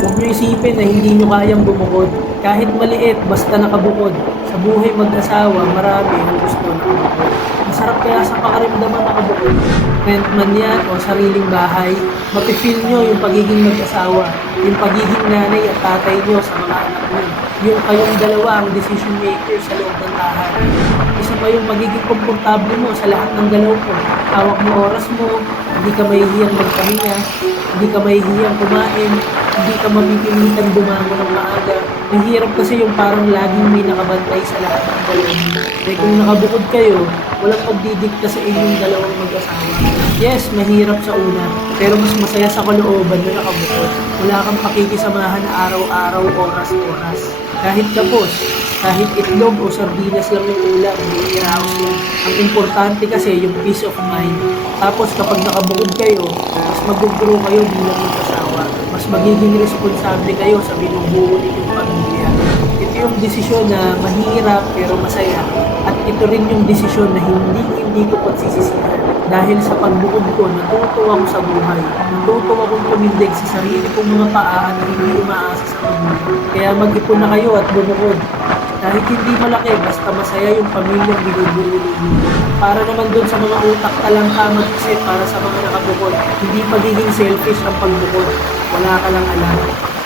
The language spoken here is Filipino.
Huwag nyo isipin na hindi nyo kayang bumukod. Kahit maliit, basta nakabukod. Sa buhay mag-asawa, marami ang gusto na bumukod. Masarap kaya sa pakaramdaman nakabukod. Rent man yan o sariling bahay, mapifeel nyo yung pagiging mag-asawa, yung pagiging nanay at tatay nyo sa mga anak nyo. Yung kayong dalawa ang decision maker sa loob ng bahay. Pa yung magiging komportable mo sa lahat ng galaw mo. Hawak mo oras mo, hindi ka mahihiyang magpahinga, hindi ka mahihiyang kumain, hindi ka mapipilitan bumangon ng maaga. Mahirap kasi yung parang laging may nakabantay sa lahat ng galaw mo. Kaya kung nakabukod kayo, walang magdidikta sa inyong dalawang mag-asawa. Yes, mahirap sa una, pero mas masaya sa kalooban na nakabukod. Wala kang pakikisamahan araw-araw, oras-oras. Kahit kapos, kahit itlog o sardinas lang yung ulam, hindi house yun. Ang importante kasi yung peace of mind. Tapos kapag nakabukod kayo, mas mag-grow kayo bilang mag-asawa. Mas magiging responsable kayo sa binubuo ninyong pamilya. Ito yung desisyon na mahirap pero masaya. At ito rin yung desisyon na hindi hindi ko pagsisisihan. Dahil sa pagbukod ko, natutuwa ko sa buhay. Natutuwa kong tumindig sa sarili kong mga paa na hindi umaasa sa pamilya. Kaya mag-ipon na kayo at bumukod. Kahit hindi malaki, basta masaya yung pamilyang binubuo ninyo. Para naman dun sa mga utak talang ka mag-isip para sa mga nakabukod. Hindi pagiging selfish ang pagbukod. Wala ka lang alam.